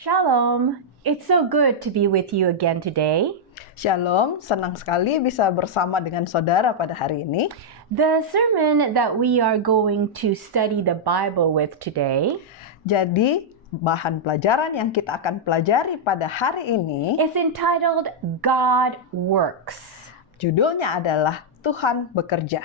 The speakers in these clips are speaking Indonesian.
Shalom. It's so good to be with you again today. Shalom, senang sekali bisa bersama dengan saudara pada hari ini. The sermon that we are going to study the Bible with today Jadi, bahan pelajaran yang kita akan pelajari pada hari ini, is entitled God Works. judulnya adalah Tuhan Bekerja.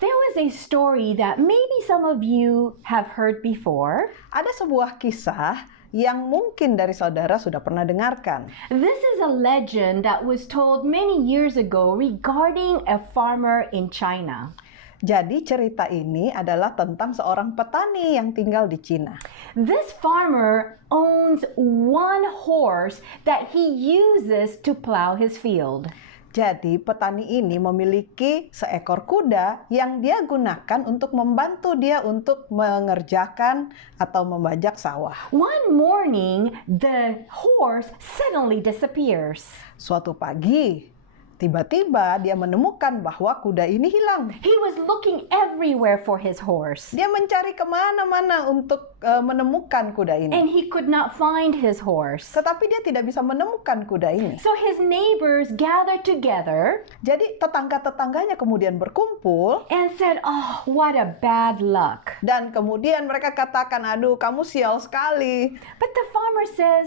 There was a story that maybe some of you have heard before. Ada sebuah kisah yang mungkin dari saudara sudah pernah dengarkan. This is a legend that was told many years ago regarding a farmer in China. Jadi cerita ini adalah tentang seorang petani yang tinggal di Cina. This farmer owns one horse that he uses to plow his field. Jadi petani ini memiliki seekor kuda yang dia gunakan untuk membantu dia untuk mengerjakan atau membajak sawah. One morning, the horse suddenly disappears. Suatu pagi, tiba-tiba dia menemukan bahwa kuda ini hilang. He was looking everywhere for his horse, Dia mencari kemana-mana untuk menemukan kuda ini. and he could not find his horse. Tetapi dia tidak bisa menemukan kuda ini. So his neighbors gathered together Jadi tetangga-tetangganya kemudian berkumpul and said, "Oh, what a bad luck." dan kemudian mereka katakan, aduh kamu sial sekali. But the farmer says,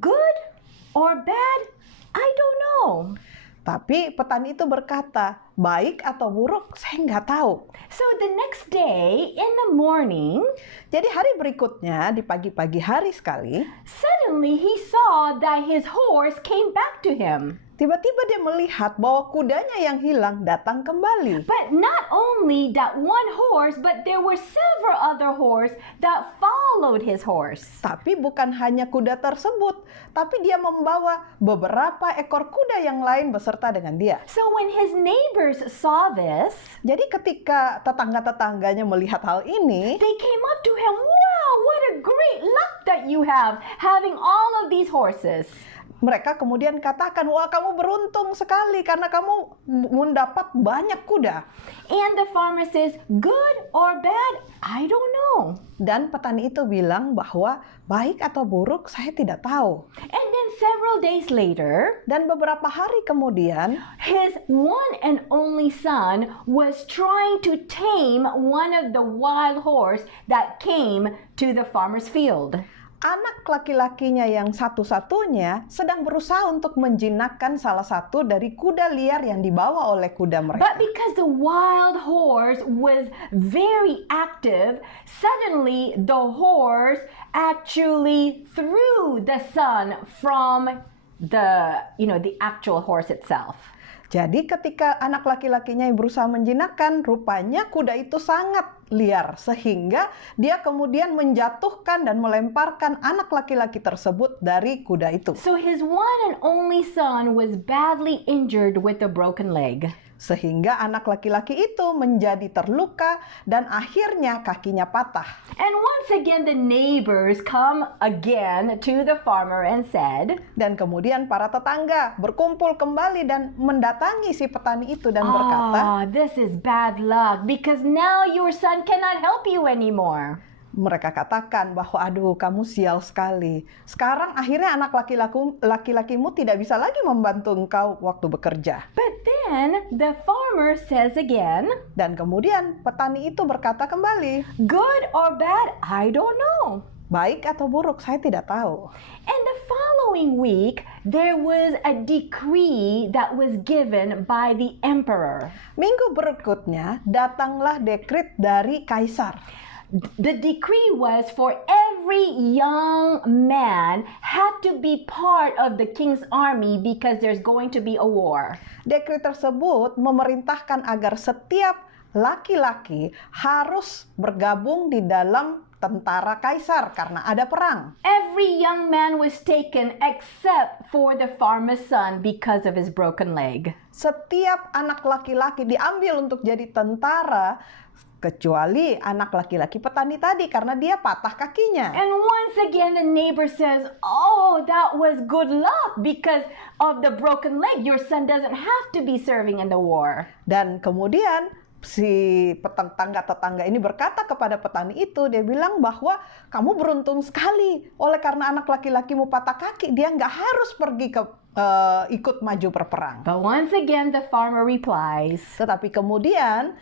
"Good or bad? I don't know." Tapi petani itu berkata, baik atau buruk saya nggak tahu. So the next day in the morning, Jadi hari berikutnya di pagi-pagi hari sekali, suddenly he saw that his horse came back to him. tiba-tiba dia melihat bahwa kudanya yang hilang datang kembali. But not only that one horse, but there were several other horses that followed his horse. Tapi bukan hanya kuda tersebut, tapi dia membawa beberapa ekor kuda yang lain beserta dengan dia. So when his neighbors saw this, Jadi ketika tetangga-tetangganya melihat hal ini, they came up to him, "Wow, what a great luck that you have having all of these horses." mereka kemudian katakan, wah kamu beruntung sekali karena kamu mendapat banyak kuda. And the farmer says, "Good or bad? I don't know." Dan petani itu bilang bahwa baik atau buruk saya tidak tahu. And then several days later, Dan beberapa hari kemudian, his one and only son was trying to tame one of the wild horse that came to the farmer's field. anak laki-lakinya yang satu-satunya sedang berusaha untuk menjinakkan salah satu dari kuda liar yang dibawa oleh kuda mereka. But because the wild horse was very active, suddenly the horse actually threw the son from the actual horse itself. Jadi ketika anak laki-lakinya yang berusaha menjinakkan, rupanya kuda itu sangat liar sehingga dia kemudian menjatuhkan dan melemparkan anak laki-laki tersebut dari kuda itu. So his one and only son was badly injured with a broken leg. Sehingga anak laki-laki itu menjadi terluka dan akhirnya kakinya patah. And once again the neighbors come again to the farmer and said, Dan kemudian para tetangga berkumpul kembali dan mendatangi si petani itu dan berkata, this is bad luck because now your son cannot help you anymore." mereka katakan bahwa aduh kamu sial sekali. Sekarang akhirnya anak laki-lakimu tidak bisa lagi membantu engkau waktu bekerja. But then the farmer says again, Dan kemudian petani itu berkata kembali, "Good or bad? I don't know." baik atau buruk saya tidak tahu. And the following week, there was a decree that was given by the emperor. Minggu berikutnya datanglah dekret dari kaisar. The decree was for every young man had to be part of the king's army because there's going to be a war. Dekret tersebut memerintahkan agar setiap laki-laki harus bergabung di dalam tentara kaisar karena ada perang. Every young man was taken except for the farmer's son because of his broken leg. Setiap anak laki-laki diambil untuk jadi tentara kecuali anak laki-laki petani tadi karena dia patah kakinya. And once again the neighbor says, "Oh, that was good luck because of the broken leg. Your son doesn't have to be serving in the war." Dan kemudian si tetangga ini berkata kepada petani itu, dia bilang bahwa kamu beruntung sekali, oleh karena anak laki-lakimu patah kaki, dia nggak harus pergi ke ikut maju berperang. But once again, the farmer replies, Tetapi kemudian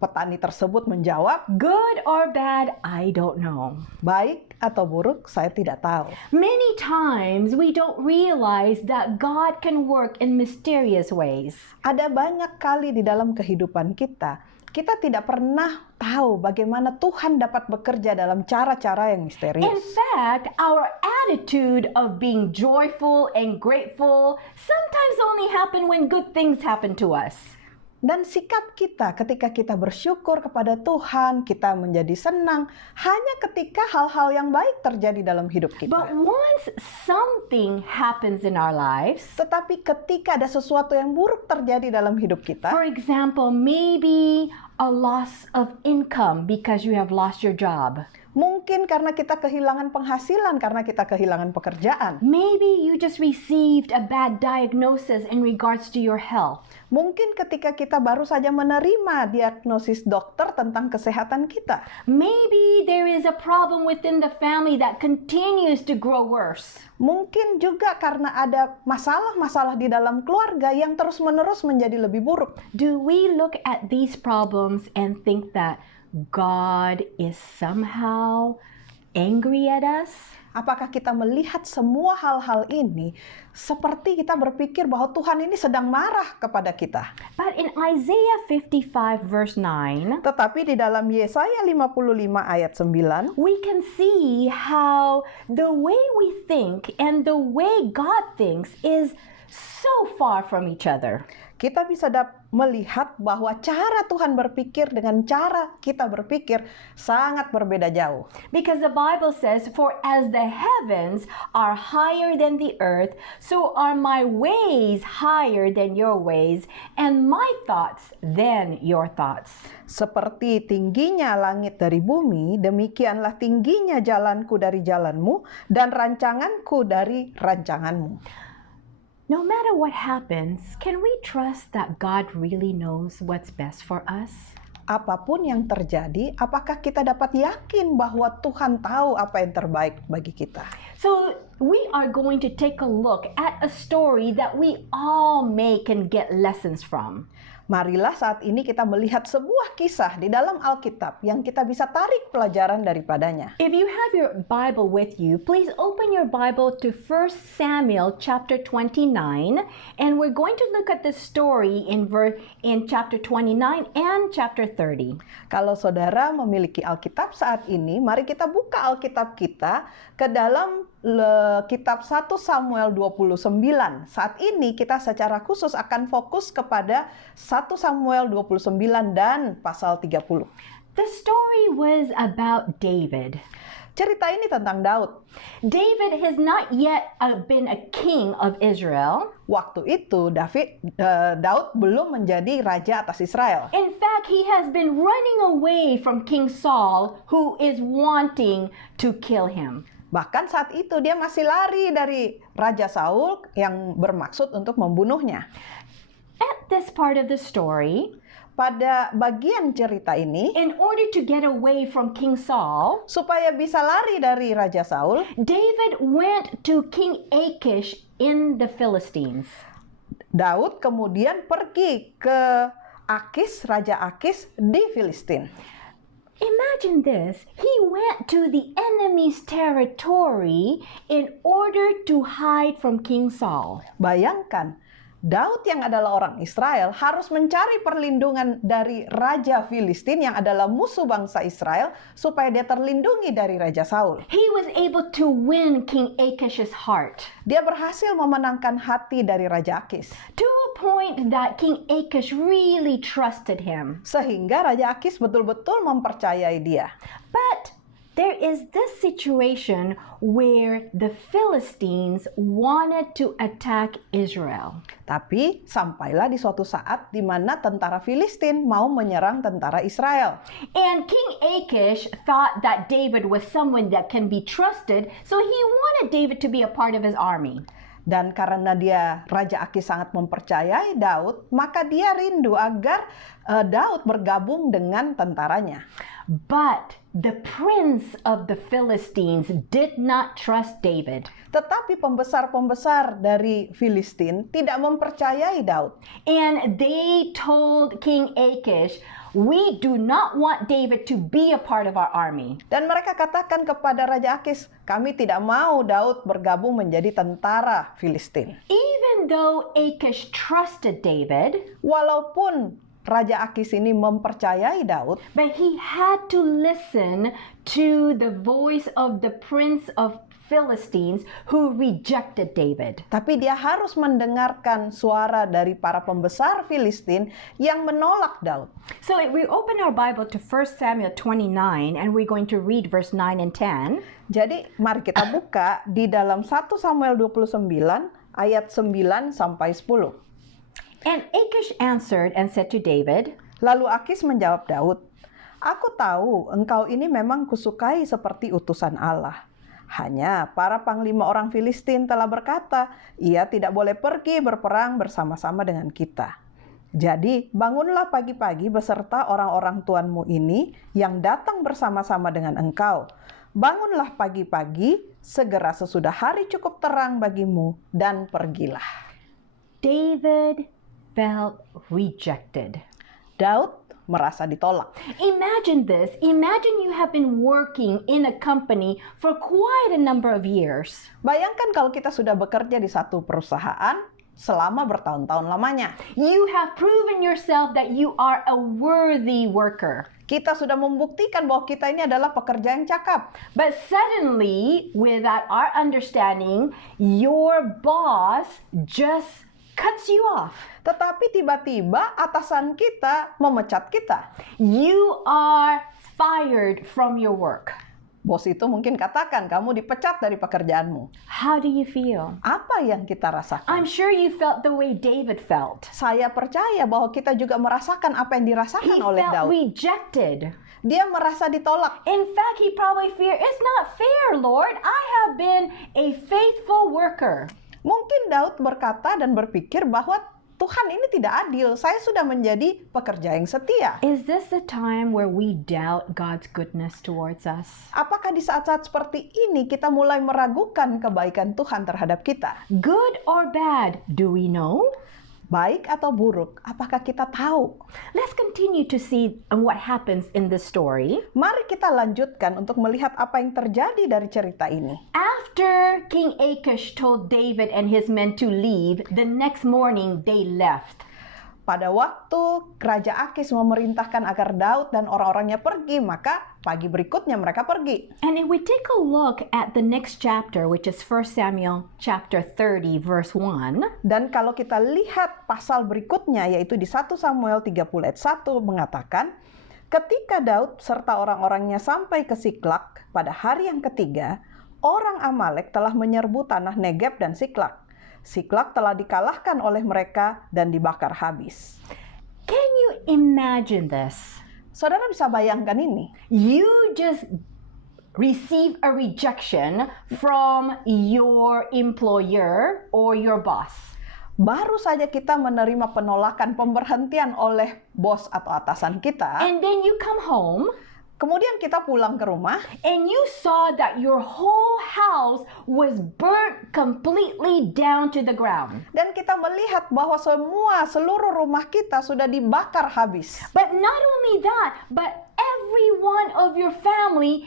petani tersebut menjawab, good or bad, I don't know. baik atau buruk saya tidak tahu. Many times we don't realize that God can work in mysterious ways. Ada banyak kali di dalam kehidupan kita tidak pernah tahu bagaimana Tuhan dapat bekerja dalam cara-cara yang In misterius. fact, our attitude of being joyful and grateful sometimes only happen when good things happen to us. Dan sikap kita ketika kita bersyukur kepada Tuhan, kita menjadi senang hanya ketika hal-hal yang baik terjadi dalam hidup But kita. once something happens in our lives, Tetapi ketika ada sesuatu yang buruk terjadi dalam hidup kita, for example, maybe a loss of income because you have lost your job. mungkin karena kita kehilangan penghasilan, karena kita kehilangan pekerjaan. Maybe you just received a bad diagnosis in regards to your health. Mungkin ketika kita baru saja menerima diagnosis dokter tentang kesehatan kita. Maybe there is a problem within the family that continues to grow worse. Mungkin juga karena ada masalah-masalah di dalam keluarga yang terus-menerus menjadi lebih buruk. Do we look at these problems and think that God is somehow angry at us? Apakah kita melihat semua hal-hal ini seperti kita berpikir bahwa Tuhan ini sedang marah kepada kita? But in Isaiah 55 verse 9, Tetapi di dalam Yesaya 55 ayat 9, we can see how the way we think and the way God thinks is so far from each other. kita bisa melihat bahwa cara Tuhan berpikir dengan cara kita berpikir sangat berbeda jauh. Because the Bible says, "For as the heavens are higher than the earth, so are my ways higher than your ways, and my thoughts than your thoughts." Seperti tingginya langit dari bumi, demikianlah tingginya jalanku dari jalanmu, dan rancanganku dari rancanganmu. No matter what happens, can we trust that God really knows what's best for us? Apapun yang terjadi, apakah kita dapat yakin bahwa Tuhan tahu apa yang terbaik bagi kita? So we are going to take a look at a story that we all can get lessons from. Marilah saat ini kita melihat sebuah kisah di dalam Alkitab yang kita bisa tarik pelajaran daripadanya. If you have your Bible with you, please open your Bible to 1 Samuel chapter 29, and we're going to look at the story in chapter 29 and chapter 30. Kalau saudara memiliki Alkitab saat ini, mari kita buka Alkitab kita ke dalam kitab 1 Samuel 29. Saat ini kita secara khusus akan fokus kepada 1 Samuel 29 dan pasal 30. The story was about David. Cerita ini tentang Daud. David has not yet been a king of Israel. Waktu itu Daud belum menjadi raja atas Israel. In fact, he has been running away from King Saul, who is wanting to kill him. Bahkan saat itu dia masih lari dari Raja Saul yang bermaksud untuk membunuhnya. At this part of the story, pada bagian cerita ini, in order to get away from King Saul, supaya bisa lari dari Raja Saul, David went to King Achish in the Philistines. Daud kemudian pergi ke Raja Akis di Filistin. Imagine this, he went to the enemy's territory in order to hide from King Saul. Bayangkan, Daud yang adalah orang Israel harus mencari perlindungan dari Raja Filistin yang adalah musuh bangsa Israel supaya dia terlindungi dari Raja Saul. He was able to win King Achish's heart. Dia berhasil memenangkan hati dari Raja Akis. To a point that King Achish really trusted him. Sehingga Raja Akis betul-betul mempercayai dia. But there is this situation where the Philistines wanted to attack Israel. Tapi sampailah di suatu saat di mana tentara Filistin mau menyerang tentara Israel. And King Achish thought that David was someone that can be trusted, so he wanted David to be a part of his army. Dan karena Raja Akis sangat mempercayai Daud, maka dia rindu agar Daud bergabung dengan tentaranya. But the prince of the Philistines did not trust David. Tetapi pembesar-pembesar dari Filistin tidak mempercayai Daud. And they told King Achish, "We do not want David to be a part of our army." Dan mereka katakan kepada Raja Akis, kami tidak mau Daud bergabung menjadi tentara Filistin. Even though Achish trusted David, Walaupun Raja Akis ini mempercayai Daud, but he had to listen to the voice of the prince of Philistines who rejected David. tapi dia harus mendengarkan suara dari para pembesar Filistin yang menolak Daud. So we open our Bible to 1 Samuel 29 and we're going to read verse 9 and 10. Jadi mari kita buka di dalam 1 Samuel 29 ayat 9 sampai 10. And Achish answered and said to David, Lalu Akis menjawab Daud, aku tahu engkau ini memang kusukai seperti utusan Allah. Hanya para panglima orang Filistin telah berkata, ia tidak boleh pergi berperang bersama-sama dengan kita. Jadi bangunlah pagi-pagi beserta orang-orang tuanmu ini yang datang bersama-sama dengan engkau. Bangunlah pagi-pagi, segera sesudah hari cukup terang bagimu, dan pergilah. David felt rejected. Daud merasa ditolak. Imagine this. Imagine you have been working in a company for quite a number of years. Bayangkan kalau kita sudah bekerja di satu perusahaan selama bertahun-tahun lamanya. You have proven yourself that you are a worthy worker. Kita sudah membuktikan bahwa kita ini adalah pekerja yang cakap. But suddenly, without our understanding, your boss just cuts you off. Tetapi tiba-tiba atasan kita memecat kita. You are fired from your work. Bos itu mungkin katakan kamu dipecat dari pekerjaanmu. How do you feel? Apa yang kita rasakan? I'm sure you felt the way David felt. Saya percaya bahwa kita juga merasakan apa yang He dirasakan oleh felt Daud. rejected. Dia merasa ditolak. In fact, he probably feared, it's not fair, Lord. I have been a faithful worker. Mungkin Daud berkata dan berpikir bahwa Tuhan ini tidak adil. Saya sudah menjadi pekerja yang setia. Is this the time where we doubt God's goodness towards us? Apakah di saat-saat seperti ini kita mulai meragukan kebaikan Tuhan terhadap kita? Good or bad, do we know? Baik atau buruk, apakah kita tahu? Let's continue to see what happens in this story. Mari kita lanjutkan untuk melihat apa yang terjadi dari cerita ini. After King Achish told David and his men to leave, the next morning they left. Pada waktu Raja Akis memerintahkan agar Daud dan orang-orangnya pergi, maka pagi berikutnya mereka pergi. And if we take a look at the next chapter, which is 1 Samuel chapter 30, verse 1, Dan kalau kita lihat pasal berikutnya, yaitu di 1 Samuel 30 ayat 1 mengatakan, ketika Daud serta orang-orangnya sampai ke Siklak pada hari yang ketiga, orang Amalek telah menyerbu tanah Negeb dan Siklak. Siklak telah dikalahkan oleh mereka dan dibakar habis. can you imagine this? Saudara bisa bayangkan ini. You just receive a rejection from your employer or your boss. Baru saja kita menerima penolakan, pemberhentian oleh bos atau atasan kita. And then you come home Kemudian kita pulang ke rumah, and you saw that your whole house was burnt completely down to the ground. dan kita melihat bahwa seluruh rumah kita sudah dibakar habis. But not only that, but every one of your family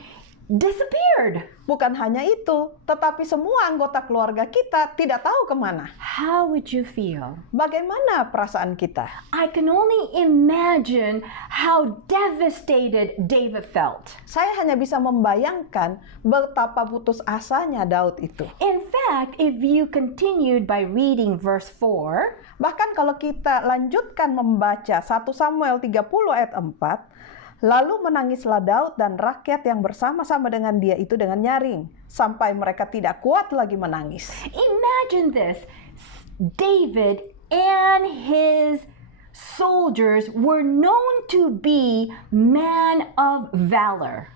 disappeared. Bukan hanya itu, tetapi semua anggota keluarga kita tidak tahu kemana. How would you feel? Bagaimana perasaan kita? I can only imagine how devastated David felt. Saya hanya bisa membayangkan betapa putus asanya Daud itu. In fact, if you continued by reading verse 4, Bahkan kalau kita lanjutkan membaca 1 Samuel 30 ayat 4, lalu menangislah Daud dan rakyat yang bersama-sama dengan dia itu dengan nyaring, sampai mereka tidak kuat lagi menangis. imagine this. David and his soldiers were known to be men of valor.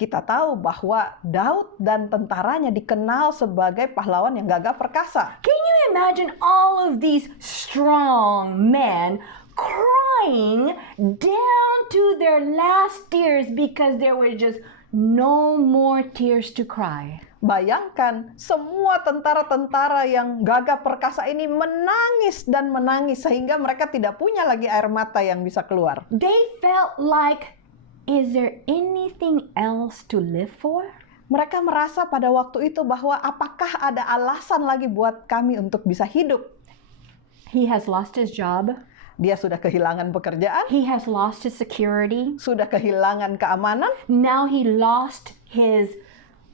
kita tahu bahwa Daud dan tentaranya dikenal sebagai pahlawan yang gagah perkasa. Can you imagine all of these strong men crying down to their last tears because there were just no more tears to cry? Bayangkan semua tentara-tentara yang gagah perkasa ini menangis dan menangis sehingga mereka tidak punya lagi air mata yang bisa keluar. They felt like, is there anything else to live for? Mereka merasa pada waktu itu bahwa apakah ada alasan lagi buat kami untuk bisa hidup? He has lost his job. Dia sudah kehilangan pekerjaan, He has lost his security. sudah kehilangan keamanan, Now he lost his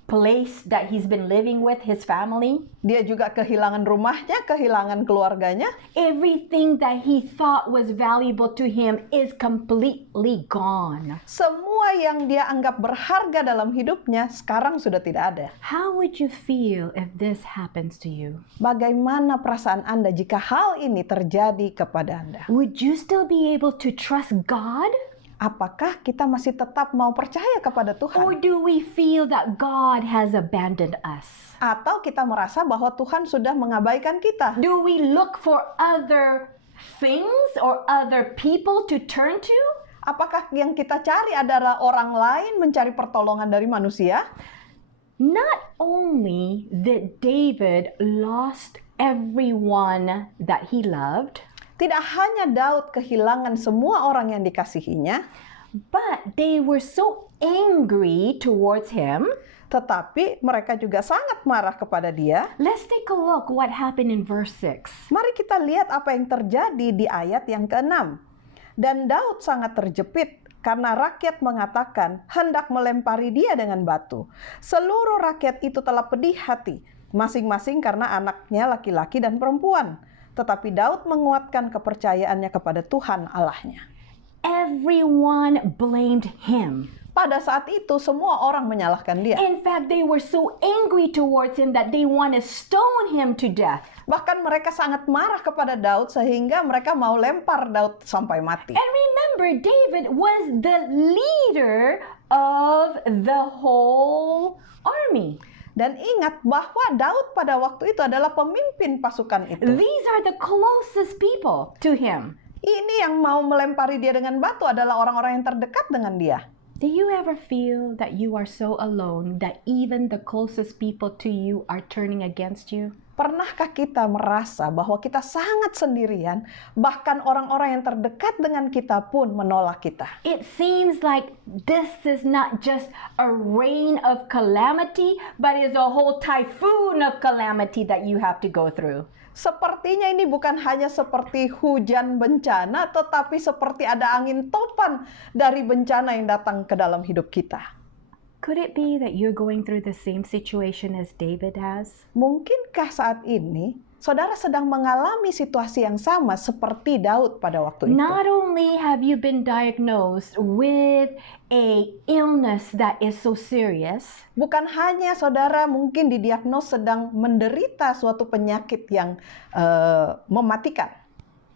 place that he's been living with, his family. dia juga kehilangan rumahnya, kehilangan keluarganya. Everything that he thought was valuable to him is completely gone. Semua yang dia anggap berharga dalam hidupnya sekarang sudah tidak ada. How would you feel if this happens to you? Bagaimana perasaan Anda jika hal ini terjadi kepada Anda? Would you still be able to trust God? Apakah kita masih tetap mau percaya kepada Or Tuhan? do we feel that God has abandoned us? Atau kita merasa bahwa Tuhan sudah mengabaikan kita? Do we look for other things or other people to turn to? Apakah yang kita cari adalah orang lain mencari pertolongan dari manusia? Not only that David lost everyone that he loved, Tidak hanya Daud kehilangan semua orang yang dikasihinya, but they were so angry towards him. tetapi mereka juga sangat marah kepada dia. Let's take a look what happened in verse 6. Mari kita lihat apa yang terjadi di ayat yang ke-6. Dan Daud sangat terjepit karena rakyat mengatakan hendak melempari dia dengan batu. Seluruh rakyat itu telah pedih hati, masing-masing karena anaknya laki-laki dan perempuan. Tetapi Daud menguatkan kepercayaannya kepada Tuhan Allahnya. Everyone blamed him. Pada saat itu semua orang menyalahkan dia. In fact, they were so angry towards him that they want to stone him to death. Bahkan mereka sangat marah kepada Daud sehingga mereka mau lempar Daud sampai mati. And remember, David was the leader of the whole army. Dan ingat bahwa Daud pada waktu itu adalah pemimpin pasukan itu. These are the closest people to him. Ini yang mau melempari dia dengan batu adalah orang-orang yang terdekat dengan dia. Do you ever feel that you are so alone that even the closest people to you are turning against you? Pernahkah kita merasa bahwa kita sangat sendirian, bahkan orang-orang yang terdekat dengan kita pun menolak kita? It seems like this is not just a reign of calamity, but is a whole typhoon of calamity that you have to go through. Sepertinya ini bukan hanya seperti hujan bencana, tetapi seperti ada angin topan dari bencana yang datang ke dalam hidup kita. Could it be that you're going through the same situation as David has? Mungkinkah saat ini saudara sedang mengalami situasi yang sama seperti Daud pada waktu itu? Not only have you been diagnosed with a illness that is so serious, Bukan hanya saudara mungkin didiagnos sedang menderita suatu penyakit yang mematikan.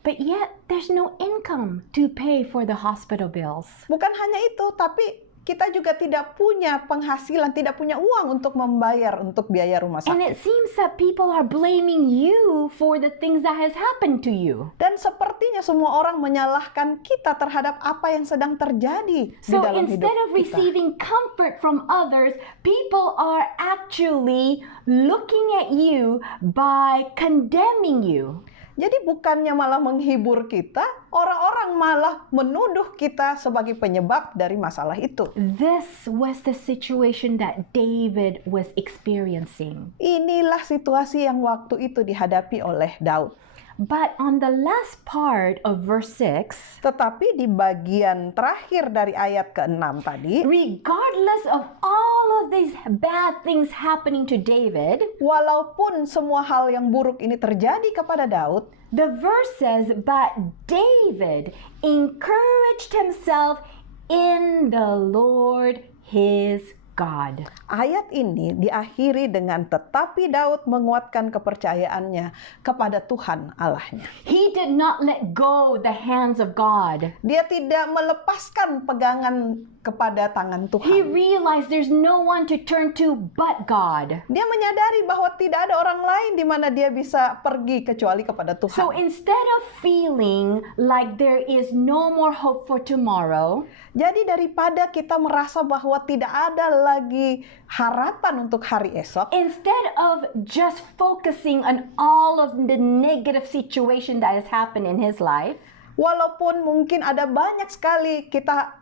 but yet there's no income to pay for the hospital bills. Bukan hanya itu, tapi kita juga tidak punya penghasilan, tidak punya uang untuk membayar untuk biaya rumah And sakit. it seems that people are blaming you for the things that has happened to you. Dan sepertinya semua orang menyalahkan kita terhadap apa yang sedang terjadi di So dalam hidup instead of kita. receiving comfort from others, people are actually looking at you by condemning you. Jadi bukannya malah menghibur kita, orang-orang malah menuduh kita sebagai penyebab dari masalah itu. This was the situation that David was experiencing. Inilah situasi yang waktu itu dihadapi oleh Daud. But on the last part of verse 6, Tetapi di bagian terakhir dari ayat ke-6 tadi, regardless of all of these bad things happening to David, walaupun semua hal yang buruk ini terjadi kepada Daud, the verse says, but David encouraged himself in the Lord his God. Ayat ini diakhiri dengan tetapi Daud menguatkan kepercayaannya kepada Tuhan Allahnya. He did not let go the hands of God. Dia tidak melepaskan pegangan kepada tangan He Tuhan. realized there's no one to turn to but God. Dia menyadari bahwa tidak ada orang lain di mana dia bisa pergi kecuali kepada So Tuhan. instead of feeling like there is no more hope for tomorrow, Jadi daripada kita merasa bahwa tidak ada lagi harapan untuk hari esok, instead of just focusing on all of the negative situation that has happened in his life, walaupun mungkin ada banyak sekali kita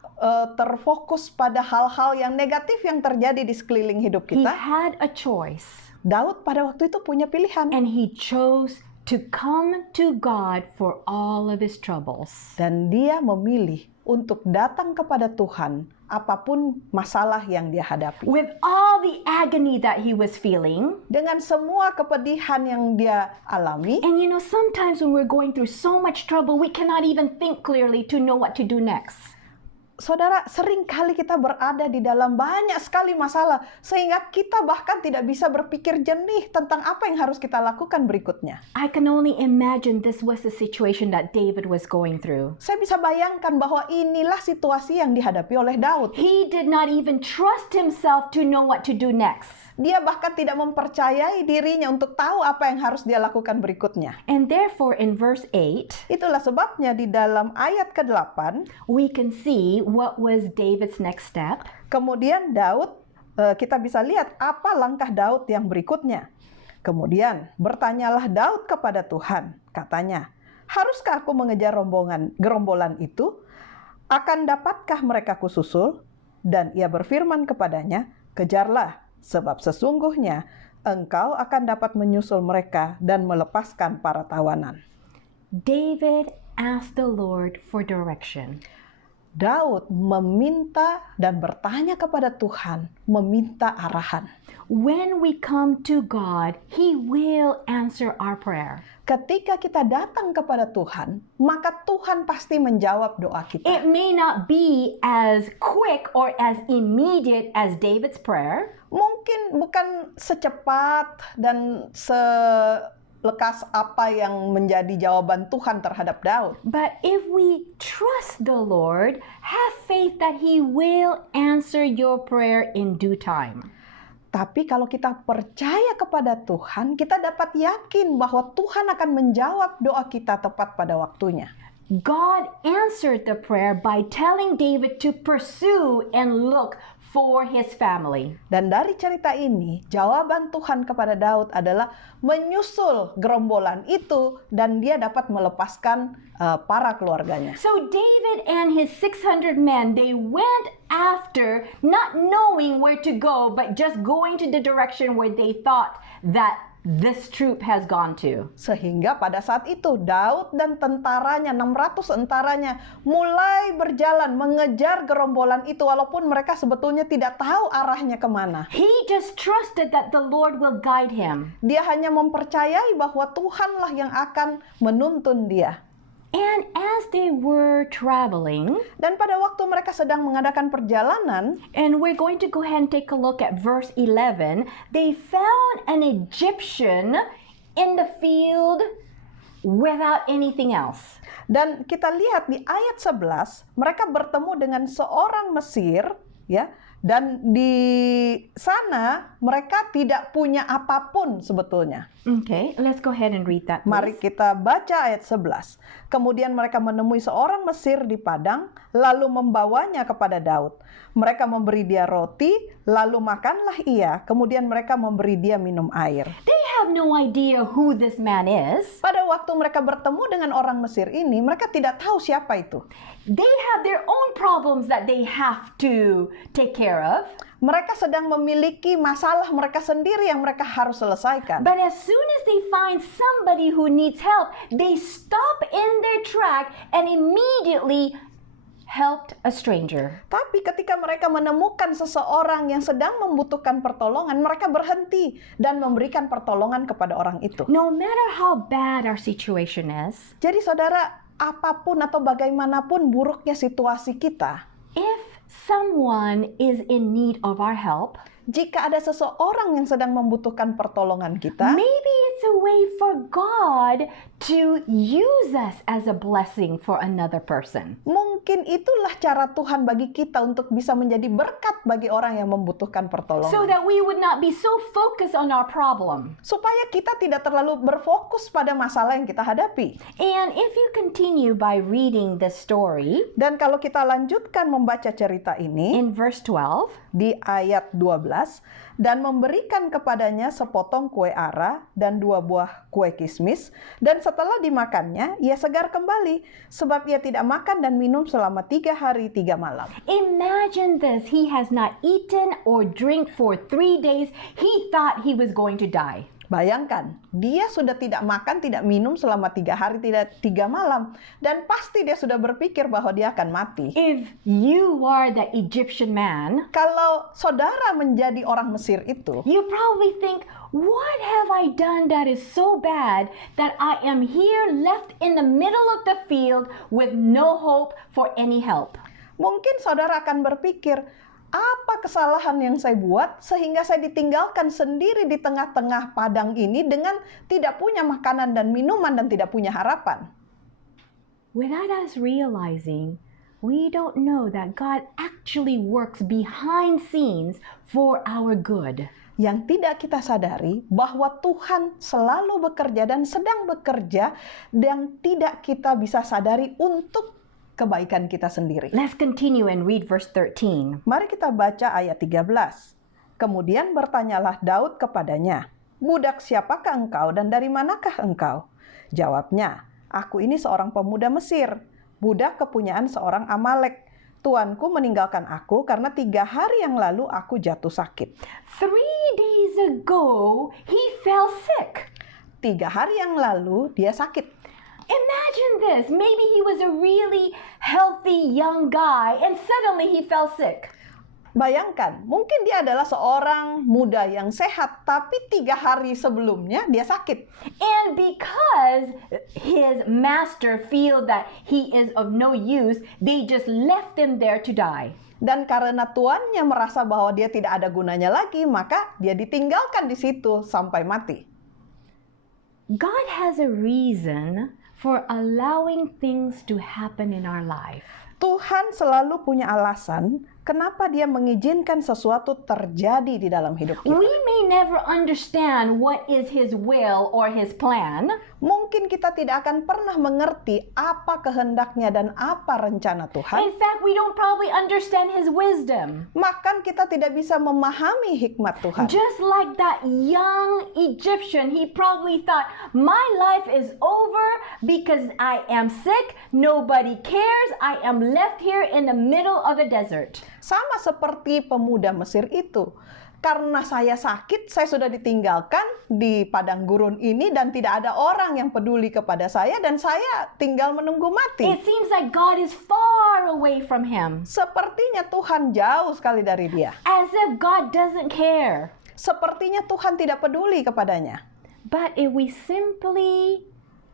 terfokus pada hal-hal yang negatif yang terjadi di sekeliling hidup he kita, had a choice. Daud pada waktu itu punya pilihan. And he chose to come to God for all of his troubles. Dan dia memilih untuk datang kepada Tuhan apapun masalah yang dia hadapi. With all the agony that he was feeling, Dengan semua kepedihan yang dia alami, and sometimes when we're going through so much trouble, we cannot even think clearly to know what to do next. saudara, sering kali kita berada di dalam banyak sekali masalah sehingga kita bahkan tidak bisa berpikir jernih tentang apa yang harus kita lakukan berikutnya. I can only imagine this was the situation that David was going through. Saya bisa bayangkan bahwa inilah situasi yang dihadapi oleh Daud. He did not even trust himself to know what to do next. Dia bahkan tidak mempercayai dirinya untuk tahu apa yang harus dia lakukan berikutnya. And therefore in verse 8, Itulah sebabnya di dalam ayat ke-8, we can see what was David's next step. kemudian Daud, kita bisa lihat apa langkah Daud yang berikutnya. Kemudian bertanyalah Daud kepada Tuhan, katanya, haruskah aku mengejar gerombolan itu? Akan dapatkah mereka kususul? Dan ia berfirman kepadanya, kejarlah, sebab sesungguhnya engkau akan dapat menyusul mereka dan melepaskan para tawanan. David asked the Lord for direction. Daud meminta dan bertanya kepada Tuhan, meminta arahan. When we come to God, He will answer our prayer. Ketika kita datang kepada Tuhan, maka Tuhan pasti menjawab doa kita. It may not be as quick or as immediate as David's prayer, Mungkin bukan secepat dan selekas apa yang menjadi jawaban Tuhan terhadap Daud. but if we trust the Lord, have faith that He will answer your prayer in due time. Tapi kalau kita percaya kepada Tuhan, kita dapat yakin bahwa Tuhan akan menjawab doa kita tepat pada waktunya. God answered the prayer by telling David to pursue and look for his family. Dan dari cerita ini, jawaban Tuhan kepada Daud adalah menyusul gerombolan itu dan dia dapat melepaskan para keluarganya. So David and his 600 men, they went after, not knowing where to go, but just going to the direction where they thought that this troop has gone to. Sehingga pada saat itu Daud dan tentaranya, 600 tentaranya mulai berjalan mengejar gerombolan itu walaupun mereka sebetulnya tidak tahu arahnya kemana. He just trusted that the Lord will guide him. Dia hanya mempercayai bahwa Tuhanlah yang akan menuntun dia. And as they were traveling, Dan pada waktu mereka sedang mengadakan perjalanan, and we're going to go ahead and take a look at verse 11, they found an Egyptian in the field without anything else. dan kita lihat di ayat 11, mereka bertemu dengan seorang Mesir, ya. Dan di sana mereka tidak punya apapun sebetulnya. Okay, let's go ahead and read that, Mari please. kita baca ayat 11. Kemudian mereka menemui seorang Mesir di padang, lalu membawanya kepada Daud. Mereka memberi dia roti, lalu makanlah ia. Kemudian mereka memberi dia minum air. They have no idea who this man is. Pada waktu mereka bertemu dengan orang Mesir ini, mereka tidak tahu siapa itu. They have their own problems that they have to take care of. Mereka sedang memiliki masalah mereka sendiri yang mereka harus selesaikan. But as soon as they find somebody who needs help, they stop in their track and immediately helped a stranger. Tapi ketika mereka menemukan seseorang yang sedang membutuhkan pertolongan, mereka berhenti dan memberikan pertolongan kepada orang itu. No matter how bad our situation is, Jadi saudara, apapun atau bagaimanapun buruknya situasi kita, if someone is in need of our help, jika ada seseorang yang sedang membutuhkan pertolongan kita, maybe it's a way for God to use us as a blessing for another person. mungkin itulah cara Tuhan bagi kita untuk bisa menjadi berkat bagi orang yang membutuhkan pertolongan. So that we would not be so focused on our problem. Supaya kita tidak terlalu berfokus pada masalah yang kita hadapi. And if you continue by reading the story Dan kalau kita lanjutkan membaca cerita ini, in verse 12, di ayat 12, dan memberikan kepadanya sepotong kue ara dan 2 buah kue kismis, dan setelah dimakannya ia segar kembali, sebab ia tidak makan dan minum selama 3 hari 3 malam. imagine this. He has not eaten or drink for 3 days. He thought he was going to die. Bayangkan, dia sudah tidak makan, tidak minum selama 3 hari, 3 malam. Dan pasti dia sudah berpikir bahwa dia akan mati. If you are the Egyptian man, Kalau saudara menjadi orang Mesir itu, you probably think, what have I done that is so bad that I am here left in the middle of the field with no hope for any help? mungkin saudara akan berpikir, apa kesalahan yang saya buat sehingga saya ditinggalkan sendiri di tengah-tengah padang ini dengan tidak punya makanan dan minuman dan tidak punya harapan. Without us realizing, we don't know that God actually works behind scenes for our good. Yang tidak kita sadari bahwa Tuhan selalu bekerja dan sedang bekerja dan tidak kita bisa sadari untuk kebaikan kita sendiri. Let's continue and read verse 13. Mari kita baca ayat 13. Kemudian bertanyalah Daud kepadanya, "Budak siapakah engkau dan dari manakah engkau?" Jawabnya, "Aku ini seorang pemuda Mesir, budak kepunyaan seorang Amalek. Tuanku meninggalkan aku karena 3 hari yang lalu aku jatuh sakit." 3 days ago, he fell sick. 3 hari yang lalu dia sakit. Imagine this. Maybe he was a really healthy young guy and suddenly he fell sick. Bayangkan, mungkin dia adalah seorang muda yang sehat, tapi 3 hari sebelumnya dia sakit. And because his master feel that he is of no use, they just left him there to die. Dan karena tuannya merasa bahwa dia tidak ada gunanya lagi, maka dia ditinggalkan di situ sampai mati. God has a reason for allowing things to happen in our life. Tuhan selalu punya alasan kenapa dia mengizinkan sesuatu terjadi di dalam hidup kita. We may never understand what is his will or his plan, Mungkin kita tidak akan pernah mengerti apa kehendaknya dan apa rencana Tuhan. in fact, we don't probably understand his wisdom. Bahkan kita tidak bisa memahami hikmat Tuhan. Just like that young Egyptian, he probably thought, my life is over because I am sick, nobody cares, I am left here in the middle of the desert. Sama seperti pemuda Mesir itu. Karena saya sakit, saya sudah ditinggalkan di padang gurun ini dan tidak ada orang yang peduli kepada saya dan saya tinggal menunggu mati. It seems like God is far away from him, Sepertinya Tuhan jauh sekali dari dia. as if God doesn't care. Sepertinya Tuhan tidak peduli kepadanya. But if we simply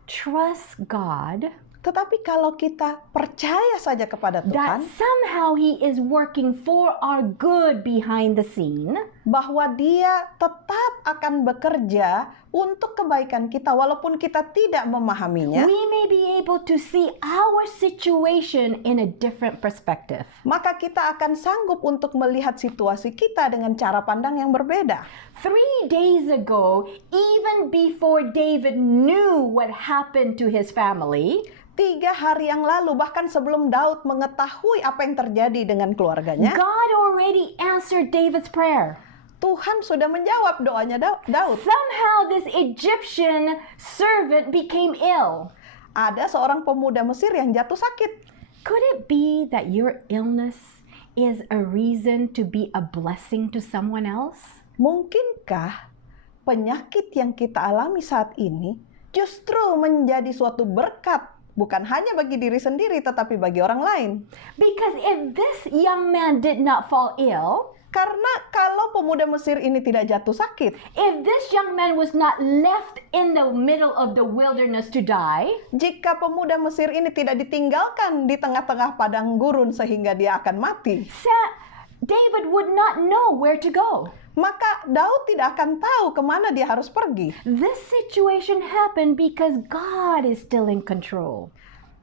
trust God, Tetapi kalau kita percaya saja kepada that Tuhan, somehow he is working for our good behind the scene, bahwa dia tetap akan bekerja untuk kebaikan kita walaupun kita tidak memahaminya, we may be able to see our situation in a different perspective. maka kita akan sanggup untuk melihat situasi kita dengan cara pandang yang berbeda. 3 days ago, even before David knew what happened to his family, 3 hari yang lalu, bahkan sebelum Daud mengetahui apa yang terjadi dengan keluarganya, God already answered David's prayer. Tuhan sudah menjawab doanya Daud. Somehow this Egyptian servant became ill. Ada seorang pemuda Mesir yang jatuh sakit. Could it be that your illness is a reason to be a blessing to someone else? Mungkinkah penyakit yang kita alami saat ini justru menjadi suatu berkat, bukan hanya bagi diri sendiri tetapi bagi orang lain? Because if this young man did not fall ill, Karena kalau pemuda Mesir ini tidak jatuh sakit, if this young man was not left in the middle of the wilderness to die, jika pemuda Mesir ini tidak ditinggalkan di tengah-tengah padang gurun sehingga dia akan mati, David would not know where to go. maka Daud tidak akan tahu kemana dia harus pergi. This situation happened because God is still in control.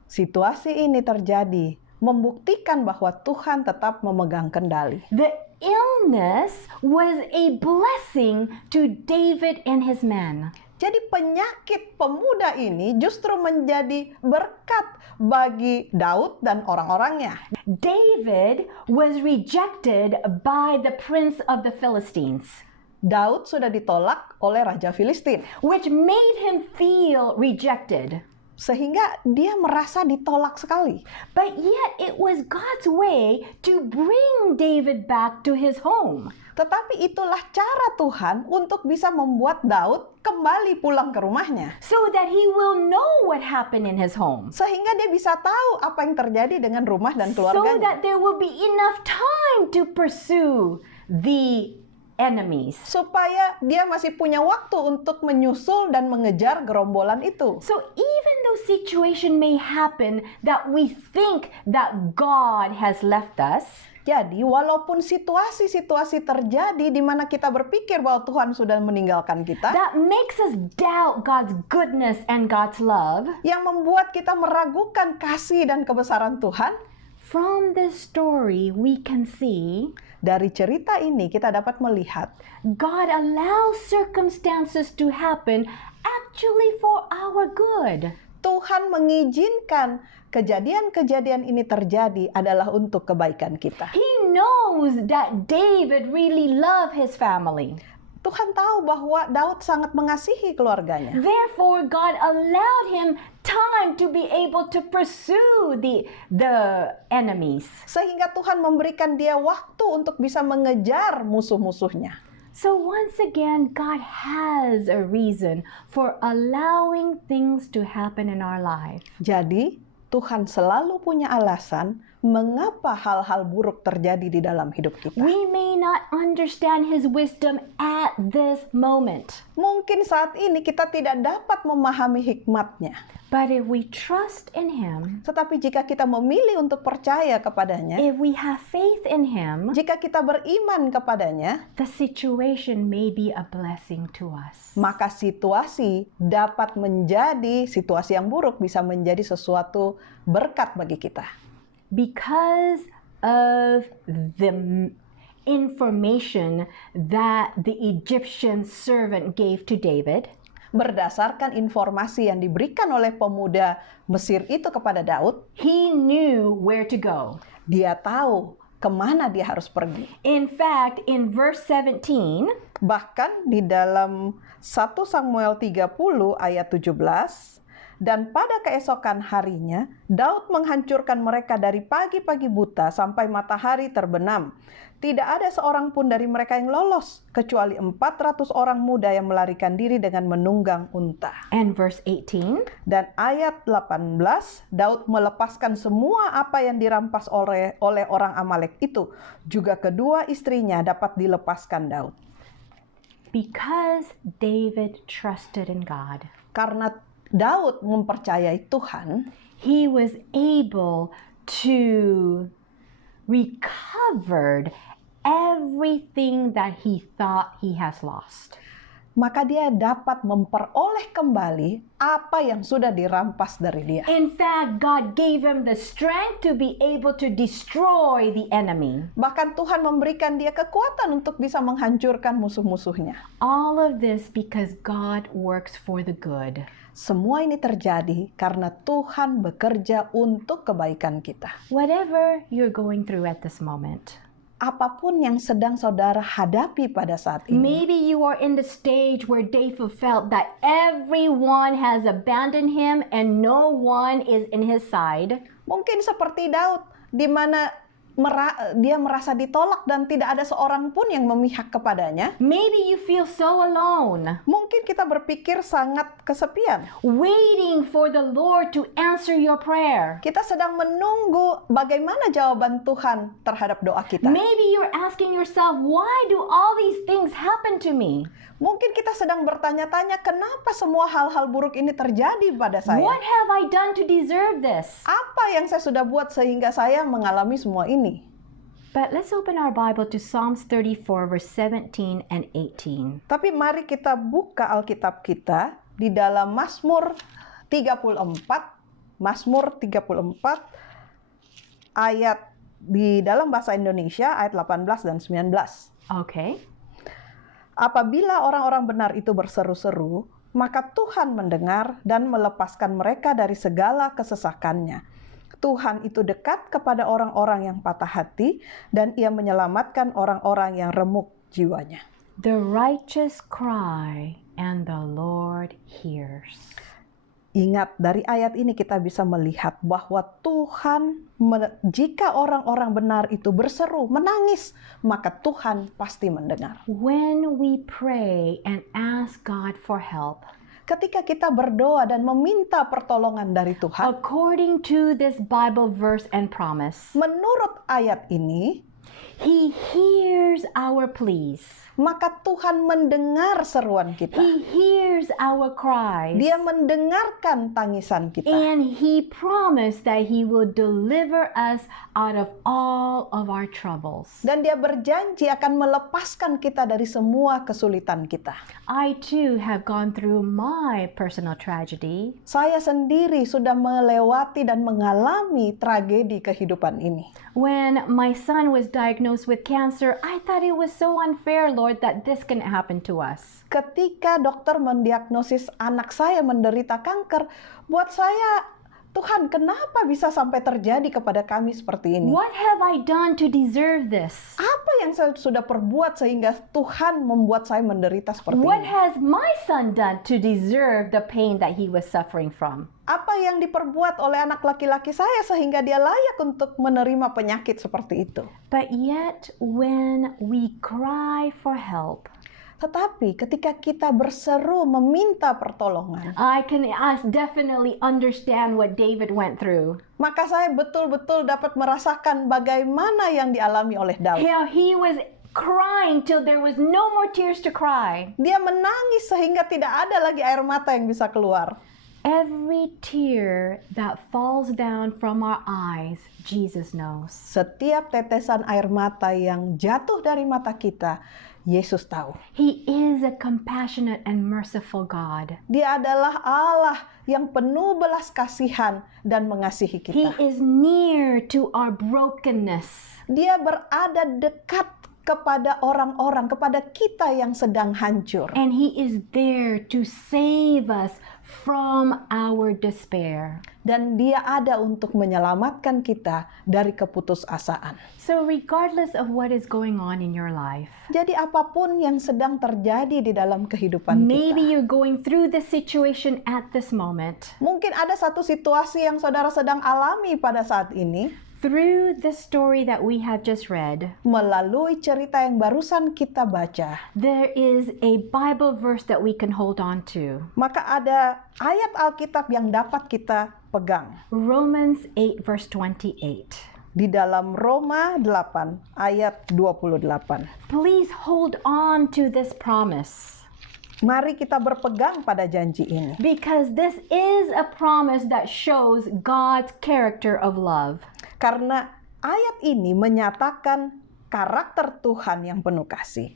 Situasi ini terjadi membuktikan bahwa Tuhan tetap memegang kendali. The illness was a blessing to David and his men. Jadi penyakit pemuda ini justru menjadi berkat bagi Daud dan orang-orangnya. David was rejected by the prince of the Philistines, Daud sudah ditolak oleh Raja Filistin, which made him feel rejected. sehingga dia merasa ditolak sekali. But yet it was God's way to bring David back to his home. Tetapi itulah cara Tuhan untuk bisa membuat Daud kembali pulang ke rumahnya. So that he will know what happened in his home. Sehingga dia bisa tahu apa yang terjadi dengan rumah dan So keluarganya. that there will be enough time to pursue the enemies. Supaya dia masih punya waktu untuk menyusul dan mengejar gerombolan itu. So even though situation may happen that we think that God has left us, Jadi walaupun situasi-situasi terjadi di mana kita berpikir bahwa Tuhan sudah meninggalkan kita, that makes us doubt God's goodness and God's love. yang membuat kita meragukan kasih dan kebesaran Tuhan, From this story, we can see dari cerita ini kita dapat melihat God allows circumstances to happen actually for our good. Tuhan mengizinkan kejadian-kejadian ini terjadi adalah untuk kebaikan kita. He knows that David really loved his family. Tuhan tahu bahwa Daud sangat mengasihi keluarganya. Therefore, God allowed him time to be able to pursue the enemies. Sehingga Tuhan memberikan dia waktu untuk bisa mengejar musuh-musuhnya. So once again, God has a reason for allowing things to happen in our life. Jadi, Tuhan selalu punya alasan mengapa hal-hal buruk terjadi di dalam hidup kita. We may not understand His wisdom at this moment, Mungkin saat ini kita tidak dapat memahami hikmatnya. but if we trust in Him, Tetapi jika kita memilih untuk percaya kepadanya, if we have faith in Him, jika kita beriman kepadanya, the situation may be a blessing to us. maka situasi dapat menjadi, situasi yang buruk bisa menjadi sesuatu berkat bagi kita. Because of the information that the Egyptian servant gave to David, Berdasarkan informasi yang diberikan oleh pemuda Mesir itu kepada Daud, he knew where to go. dia tahu kemana dia harus pergi. In fact, in verse 17, Bahkan di dalam 1 Samuel 30 ayat 17, dan pada keesokan harinya, Daud menghancurkan mereka dari pagi-pagi buta sampai matahari terbenam. Tidak ada seorang pun dari mereka yang lolos, kecuali 400 orang muda yang melarikan diri dengan menunggang unta. and verse 18, Dan ayat 18, Daud melepaskan semua apa yang dirampas oleh orang Amalek itu. Juga kedua istrinya dapat dilepaskan Daud. because David trusted in God, Karena Daud mempercayai Tuhan, he was able to recover everything that he thought he has lost. maka dia dapat memperoleh kembali apa yang sudah dirampas dari dia. In fact, God gave him the strength to be able to destroy the enemy. Bahkan Tuhan memberikan dia kekuatan untuk bisa menghancurkan musuh-musuhnya. All of this because God works for the good. Semua ini terjadi karena Tuhan bekerja untuk kebaikan kita. Whatever you're going through at this moment, Apapun yang sedang saudara hadapi pada saat ini. maybe you are in the stage where David felt that everyone has abandoned him and no one is in his side. Mungkin seperti Daud, di mana dia merasa ditolak dan tidak ada seorang pun yang memihak kepadanya. Maybe you feel so alone, Mungkin kita berpikir sangat kesepian. waiting for the Lord to answer your prayer. Kita sedang menunggu bagaimana jawaban Tuhan terhadap doa kita. Maybe you're asking yourself, why do all these things happen to me? Mungkin kita sedang bertanya-tanya, kenapa semua hal-hal buruk ini terjadi pada saya? What have I done to deserve this? Apa yang saya sudah buat sehingga saya mengalami semua ini? But let's open our Bible to Psalms 34, verse 17 and 18. Tapi mari kita buka Alkitab kita di dalam Mazmur 34, ayat di dalam bahasa Indonesia, ayat 18 dan 19. Okay. Apabila orang-orang benar itu berseru-seru, maka Tuhan mendengar dan melepaskan mereka dari segala kesesakannya. Tuhan itu dekat kepada orang-orang yang patah hati, dan Ia menyelamatkan orang-orang yang remuk jiwanya. The righteous cry and the Lord hears. Ingat, dari ayat ini kita bisa melihat bahwa Tuhan, jika orang-orang benar itu berseru, menangis, maka Tuhan pasti mendengar. When we pray and ask God for help, Ketika kita berdoa dan meminta pertolongan dari Tuhan, according to this Bible verse and promise, menurut ayat ini, He hears our pleas. maka Tuhan mendengar seruan kita. He hears our cries. Dia mendengarkan tangisan kita. And He promised that He will deliver us out of all of our troubles. Dan Dia berjanji akan melepaskan kita dari semua kesulitan kita. I too have gone through my personal tragedy. Saya sendiri sudah melewati dan mengalami tragedi kehidupan ini. When my son was diagnosed with cancer, I thought it was so unfair, Lord, that this can happen to us. Ketika dokter mendiagnosis anak saya menderita kanker, buat saya, Tuhan, kenapa bisa sampai terjadi kepada kami seperti ini? What have I done to deserve this? Apa yang saya sudah perbuat sehingga Tuhan membuat saya menderita seperti What ini? has my son done to deserve the pain that he was suffering from? Apa yang diperbuat oleh anak laki-laki saya sehingga dia layak untuk menerima penyakit seperti itu? But yet, when we cry for help, Tetapi ketika kita berseru meminta pertolongan, I definitely understand what David went through. maka saya betul-betul dapat merasakan bagaimana yang dialami oleh Daud. How he was crying till there was no more tears to cry. Dia menangis sehingga tidak ada lagi air mata yang bisa keluar. Every tear that falls down from our eyes, Jesus knows. Setiap tetesan air mata yang jatuh dari mata kita, Yesus tahu. He is a compassionate and merciful God. Dia adalah Allah yang penuh belas kasihan dan mengasihi He kita. is near to our brokenness. Dia berada dekat kepada orang-orang, kepada kita yang sedang hancur. And He is there to save us from our despair. Dan Dia ada untuk menyelamatkan kita dari keputusasaan. So regardless of what is going on in your life, Jadi apapun yang sedang terjadi di dalam kehidupan maybe kita. you're going through this situation at this moment. Mungkin ada satu situasi yang saudara sedang alami pada saat ini. Through the story that we have just read, Melalui cerita yang barusan kita baca, there is a Bible verse that we can hold on to. maka ada ayat Alkitab yang dapat kita pegang. Romans 8 verse 28. Di dalam Roma 8 ayat 28. Please hold on to this promise, Mari kita berpegang pada janji ini. because this is a promise that shows God's character of love. Karena ayat ini menyatakan karakter Tuhan yang penuh kasih.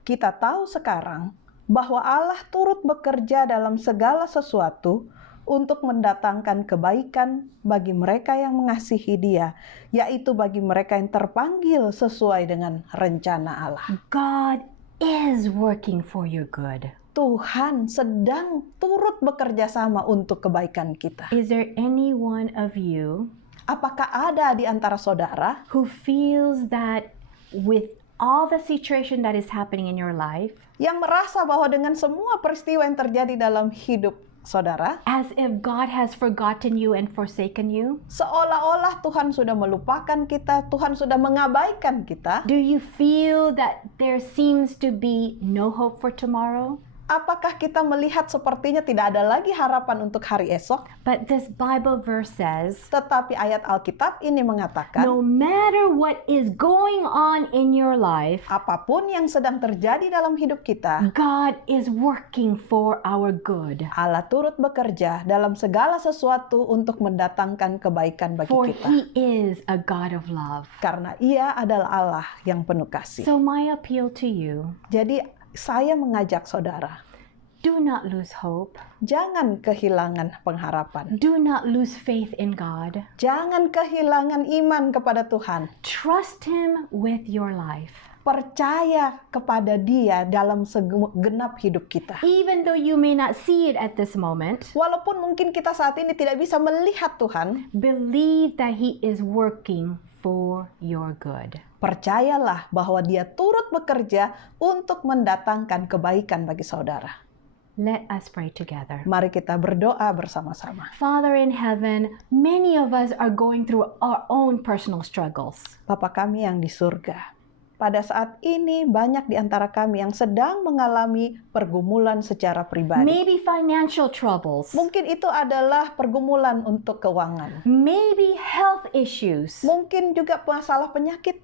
Kita tahu sekarang bahwa Allah turut bekerja dalam segala sesuatu untuk mendatangkan kebaikan bagi mereka yang mengasihi Dia, yaitu bagi mereka yang terpanggil sesuai dengan rencana Allah. God is working for your good. Tuhan sedang turut bekerja sama untuk kebaikan kita. Is there any one of you Apakah ada di antara saudara who feels that with all the situation that is happening in your life, yang merasa bahwa dengan semua peristiwa yang terjadi dalam hidup saudara, as if God has forgotten you and forsaken you? seolah-olah Tuhan sudah melupakan kita, Tuhan sudah mengabaikan kita. Do you feel that there seems to be no hope for tomorrow? Apakah kita melihat sepertinya tidak ada lagi harapan untuk hari esok? But this Bible verse says, Tetapi ayat Alkitab ini mengatakan, no matter what is going on in your life, apapun yang sedang terjadi dalam hidup kita, God is working for our good. Allah turut bekerja dalam segala sesuatu untuk mendatangkan kebaikan bagi For kita. He is a God of love. Karena Ia adalah Allah yang penuh kasih. So my appeal to you, Jadi saya mengajak saudara, do not lose hope. jangan kehilangan pengharapan. Do not lose faith in God. Jangan kehilangan iman kepada Tuhan. Trust Him with your life. Percaya kepada Dia dalam segenap hidup kita. Even though you may not see it at this moment, Walaupun mungkin kita saat ini tidak bisa melihat Tuhan, believe that He is working for your good. percayalah bahwa Dia turut bekerja untuk mendatangkan kebaikan bagi saudara. Let us pray together. Mari kita berdoa bersama-sama. Father in heaven, many of us are going through our own personal struggles. Bapa kami yang di surga, pada saat ini banyak di antara kami yang sedang mengalami pergumulan secara pribadi. Maybe financial troubles. Mungkin itu adalah pergumulan untuk keuangan. Maybe health issues. Mungkin juga masalah penyakit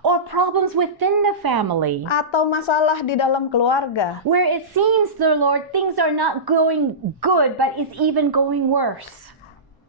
Or problems within the family. atau masalah di dalam keluarga. Where it seems, the Lord, things are not going good, but it's even going worse.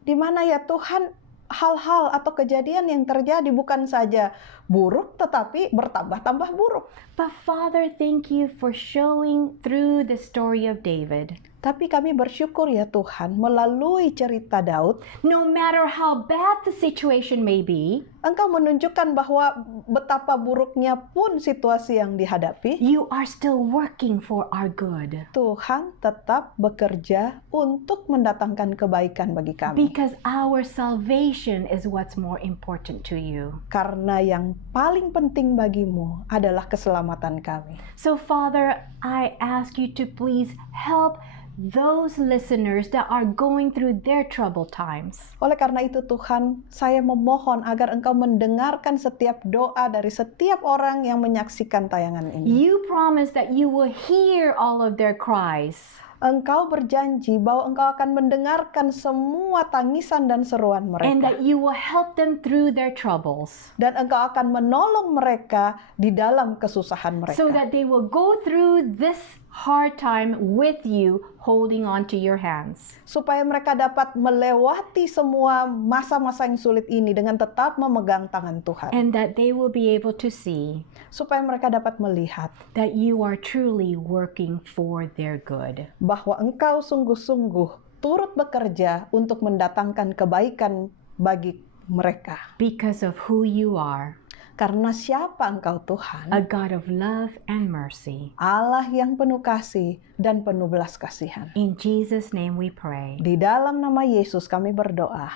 Di mana ya Tuhan, hal-hal atau kejadian yang terjadi bukan saja buruk, tetapi bertambah-tambah buruk. But Father, thank you for showing through the story of David. Tapi kami bersyukur ya Tuhan, melalui cerita Daud, No matter how bad the situation may be, Engkau menunjukkan bahwa betapa buruknya pun situasi yang dihadapi, you are still working for our good. Tuhan tetap bekerja untuk mendatangkan kebaikan bagi kami. Because our salvation is what's more important to you. Karena yang paling penting bagimu adalah keselamatan kami. So Father, I ask you to please help those listeners that are going through their troubled times. Oleh karena itu Tuhan, saya memohon agar Engkau mendengarkan setiap doa dari setiap orang yang menyaksikan tayangan ini. You promise that you will hear all of their cries. Engkau berjanji bahwa Engkau akan mendengarkan semua tangisan dan seruan And mereka. that you will help them through their troubles. Dan Engkau akan menolong mereka di dalam kesusahan mereka. So that they will go through this hard time with you, holding on to your hands. Supaya mereka dapat melewati semua masa-masa yang sulit ini dengan tetap memegang tangan Tuhan. And that they will be able to see Supaya mereka dapat melihat that you are truly working for their good. bahwa Engkau sungguh-sungguh turut bekerja untuk mendatangkan kebaikan bagi mereka. Because of who you are, Karena siapa Engkau Tuhan? a God of love and mercy. Allah yang penuh kasih dan penuh belas kasihan. In Jesus' name we pray. Di dalam nama Yesus kami berdoa.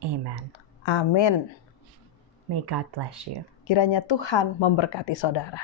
Amen. Amin. May God bless you. Kiranya Tuhan memberkati saudara.